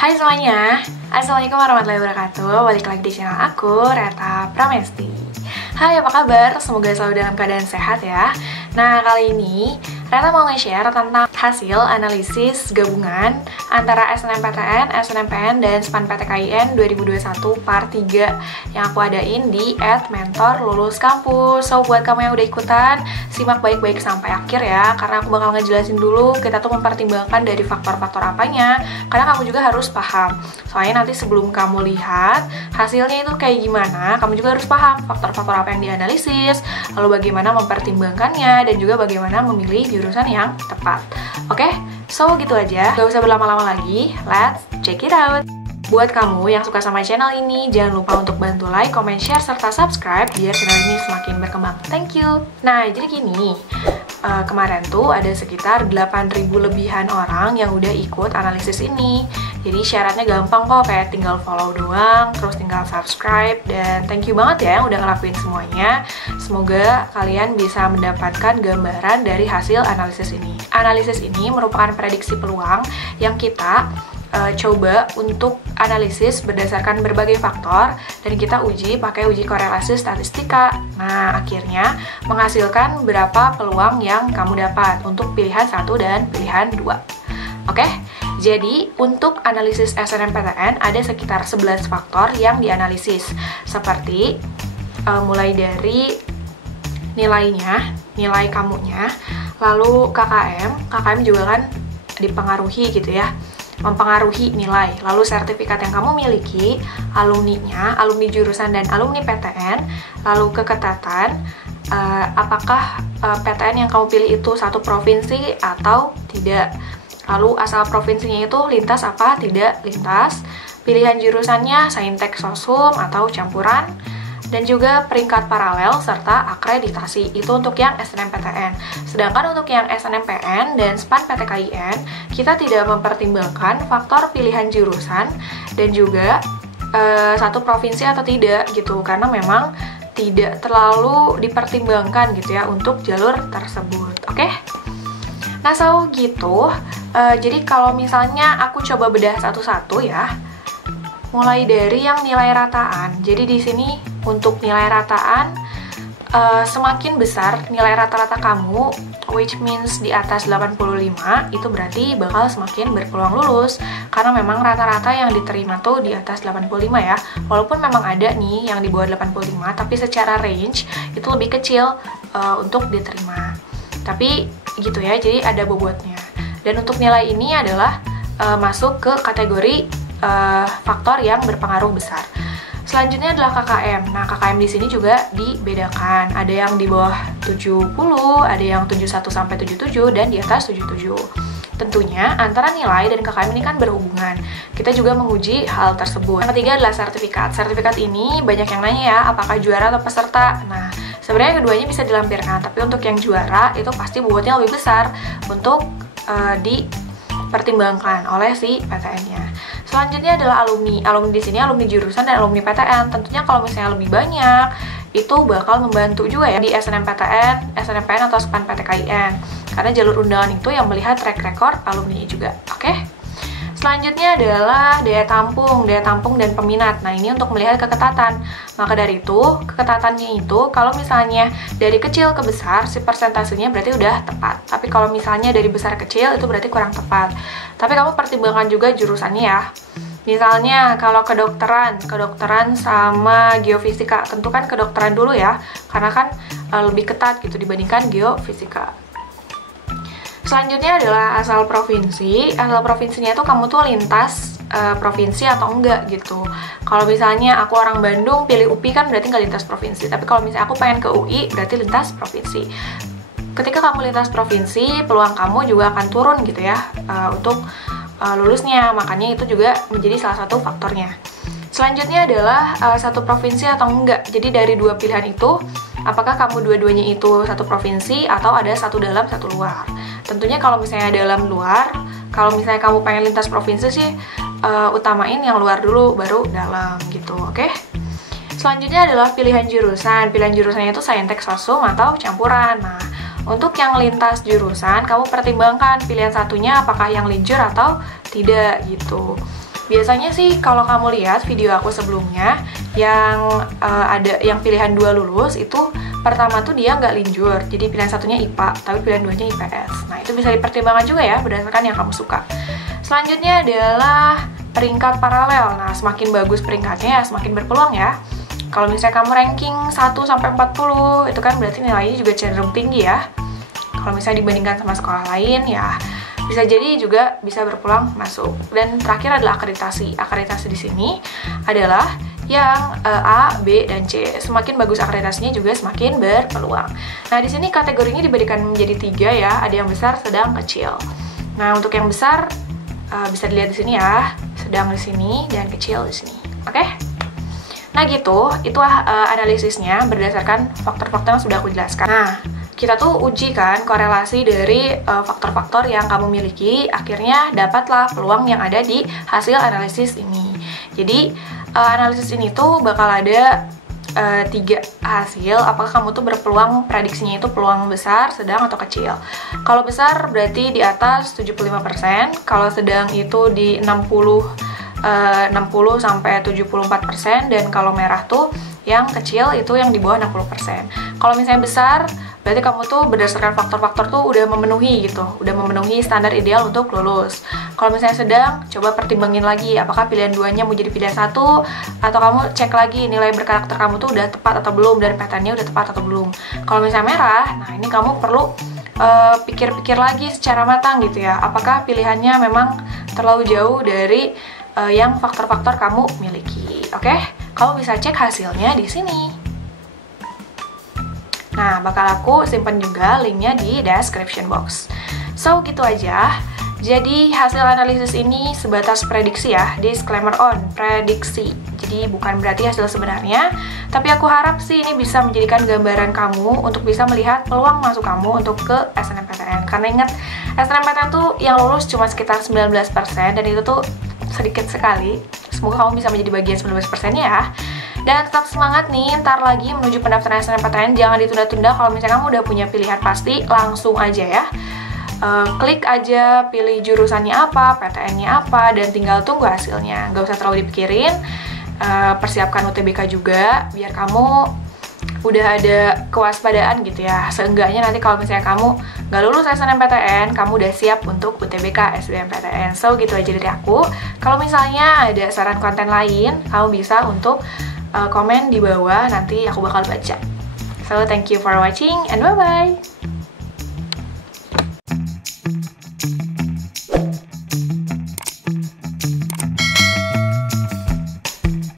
Hai semuanya, Assalamualaikum warahmatullahi wabarakatuh. Balik lagi di channel aku, Reta Pramesti. Hai, apa kabar? Semoga selalu dalam keadaan sehat ya. Nah, kali ini Reta mau nge-share tentang hasil analisis gabungan antara SNMPTN, SNMPN, dan SPAN PTKIN 2021 Part 3 yang aku adain di @mentorluluskampus. So, buat kamu yang udah ikutan, simak baik-baik sampai akhir ya, karena aku bakal ngejelasin dulu kita tuh mempertimbangkan dari faktor-faktor apanya, karena kamu juga harus paham. Soalnya nanti sebelum kamu lihat hasilnya itu kayak gimana, kamu juga harus paham faktor-faktor apa yang dianalisis, lalu bagaimana mempertimbangkannya, dan juga bagaimana memilih jurusan yang tepat. Oke, so gitu aja. Gak usah berlama-lama lagi, let's check it out. Buat kamu yang suka sama channel ini, jangan lupa untuk bantu like, comment, share, serta subscribe biar channel ini semakin berkembang. Thank you. Nah, jadi gini, kemarin tuh ada sekitar 8.000 lebihan orang yang udah ikut analisis ini. Jadi syaratnya gampang kok, kayak tinggal follow doang, terus tinggal subscribe, dan thank you banget ya yang udah ngelakuin semuanya. Semoga kalian bisa mendapatkan gambaran dari hasil analisis ini. Analisis ini merupakan prediksi peluang yang kita coba untuk analisis berdasarkan berbagai faktor, dan kita uji pakai uji korelasi statistika. Nah, akhirnya menghasilkan berapa peluang yang kamu dapat untuk pilihan 1 dan pilihan 2. Oke, jadi untuk analisis SNMPTN ada sekitar 11 faktor yang dianalisis, seperti mulai dari nilainya, nilai kamunya, lalu KKM juga kan dipengaruhi gitu ya, mempengaruhi nilai, lalu sertifikat yang kamu miliki, alumninya, alumni jurusan dan alumni PTN, lalu keketatan, apakah PTN yang kamu pilih itu satu provinsi atau tidak, lalu asal provinsinya itu lintas apa tidak lintas, pilihan jurusannya saintek sosum atau campuran, dan juga peringkat paralel serta akreditasi. Itu untuk yang SNMPTN. Sedangkan untuk yang SNMPN dan SPAN PTKIN, kita tidak mempertimbangkan faktor pilihan jurusan dan juga satu provinsi atau tidak gitu, karena memang tidak terlalu dipertimbangkan gitu ya untuk jalur tersebut. Oke? Nah, so gitu. Jadi kalau misalnya aku coba bedah satu-satu ya, mulai dari yang nilai rataan. Jadi di sini untuk nilai rataan, semakin besar nilai rata-rata kamu, which means di atas 85, itu berarti bakal semakin berpeluang lulus, karena memang rata-rata yang diterima tuh di atas 85 ya. Walaupun memang ada nih yang di bawah 85, tapi secara range itu lebih kecil untuk diterima. Tapi gitu ya, jadi ada bobotnya. Dan untuk nilai ini adalah masuk ke kategori faktor yang berpengaruh besar. Selanjutnya adalah KKM. Nah, KKM di sini juga dibedakan. Ada yang di bawah 70, ada yang 71 sampai 77, dan di atas 77. Tentunya antara nilai dan KKM ini kan berhubungan. Kita juga menguji hal tersebut. Yang ketiga adalah sertifikat. Sertifikat ini banyak yang nanya ya, apakah juara atau peserta. Nah, sebenarnya keduanya bisa dilampirkan, tapi untuk yang juara itu pasti bobotnya lebih besar untuk dipertimbangkan oleh si PTN-nya. Selanjutnya adalah alumni. Alumni di sini alumni jurusan dan alumni PTN. Tentunya kalau misalnya lebih banyak, itu bakal membantu juga ya di SNMPTN, SNMPN atau SPAN PTKIN. Karena jalur undangan itu yang melihat track record alumni juga. Oke? Selanjutnya adalah daya tampung dan peminat. Nah, ini untuk melihat keketatan. Maka dari itu, keketatannya itu kalau misalnya dari kecil ke besar, si persentasenya berarti udah tepat. Tapi kalau misalnya dari besar ke kecil, itu berarti kurang tepat. Tapi kamu pertimbangkan juga jurusannya ya. Misalnya kalau kedokteran sama geofisika, tentukan kedokteran dulu ya, karena kan lebih ketat gitu dibandingkan geofisika. Selanjutnya adalah asal provinsi. Asal provinsinya itu kamu tuh lintas provinsi atau enggak gitu. Kalau misalnya aku orang Bandung pilih UPI kan berarti nggak lintas provinsi. Tapi kalau misalnya aku pengen ke UI berarti lintas provinsi. Ketika kamu lintas provinsi, peluang kamu juga akan turun gitu ya untuk lulusnya. Makanya itu juga menjadi salah satu faktornya. Selanjutnya adalah satu provinsi atau enggak. Jadi dari dua pilihan itu, apakah kamu dua-duanya itu satu provinsi atau ada satu dalam satu luar. Tentunya kalau misalnya dalam luar, kalau misalnya kamu pengen lintas provinsi sih, utamain yang luar dulu baru dalam gitu, oke? Selanjutnya adalah pilihan jurusan. Pilihan jurusannya itu saintek sosum atau campuran. Nah, untuk yang lintas jurusan, kamu pertimbangkan pilihan satunya apakah yang linjur atau tidak gitu. Biasanya sih kalau kamu lihat video aku sebelumnya yang ada yang pilihan 2 lulus itu pertama tuh dia nggak linjur, jadi pilihan satunya IPA, tapi pilihan 2-nya IPS. Nah itu bisa dipertimbangkan juga ya berdasarkan yang kamu suka. Selanjutnya adalah peringkat paralel. Nah semakin bagus peringkatnya ya semakin berpeluang ya. Kalau misalnya kamu ranking 1-40 itu kan berarti nilainya juga cenderung tinggi ya. Kalau misalnya dibandingkan sama sekolah lain ya bisa jadi juga bisa berpeluang masuk. Dan terakhir adalah akreditasi. Akreditasi di sini adalah yang A, B, dan C. Semakin bagus akreditasinya juga semakin berpeluang. Nah, di sini kategorinya diberikan menjadi 3 ya. Ada yang besar, sedang, kecil. Nah, untuk yang besar bisa dilihat di sini ya. Sedang di sini dan kecil di sini. Oke? Nah, gitu. Itu analisisnya berdasarkan faktor-faktor yang sudah aku jelaskan. Nah, kita tuh uji kan korelasi dari faktor-faktor yang kamu miliki, akhirnya dapatlah peluang yang ada di hasil analisis ini. Jadi analisis ini tuh bakal ada 3 hasil, apakah kamu tuh berpeluang prediksinya itu peluang besar, sedang, atau kecil. Kalau besar berarti di atas 75%, kalau sedang itu di 60-74%, dan kalau merah tuh yang kecil itu yang di bawah 60%. Kalau misalnya besar, berarti kamu tuh berdasarkan faktor-faktor tuh udah memenuhi gitu, udah memenuhi standar ideal untuk lulus. Kalau misalnya sedang, coba pertimbangin lagi apakah pilihan 2-nya mau jadi pilihan 1, atau kamu cek lagi nilai berkarakter kamu tuh udah tepat atau belum, dan patternnya udah tepat atau belum. Kalau misalnya merah, nah ini kamu perlu pikir-pikir lagi secara matang gitu ya, apakah pilihannya memang terlalu jauh dari yang faktor-faktor kamu miliki. Oke? Kamu bisa cek hasilnya di sini. Nah, bakal aku simpen juga linknya di description box. So, gitu aja. Jadi, hasil analisis ini sebatas prediksi ya, disclaimer on, prediksi. Jadi, bukan berarti hasil sebenarnya, tapi aku harap sih ini bisa menjadikan gambaran kamu untuk bisa melihat peluang masuk kamu untuk ke SNMPTN. Karena ingat, SNMPTN tuh yang lulus cuma sekitar 19%, dan itu tuh sedikit sekali. Semoga kamu bisa menjadi bagian 19%-nya ya. Dan tetap semangat nih, ntar lagi menuju pendaftaran SNMPTN, jangan ditunda-tunda. Kalau misalnya kamu udah punya pilihan pasti, langsung aja ya. Klik aja, pilih jurusannya apa, PTN-nya apa, dan tinggal tunggu hasilnya. Nggak usah terlalu dipikirin, persiapkan UTBK juga, biar kamu udah ada kewaspadaan gitu ya. Seenggaknya nanti kalau misalnya kamu nggak lulus SNMPTN, kamu udah siap untuk UTBK SBMPTN. So, gitu aja dari aku. Kalau misalnya ada saran konten lain, kamu bisa untuk komen di bawah, nanti aku bakal baca. So, thank you for watching and bye-bye!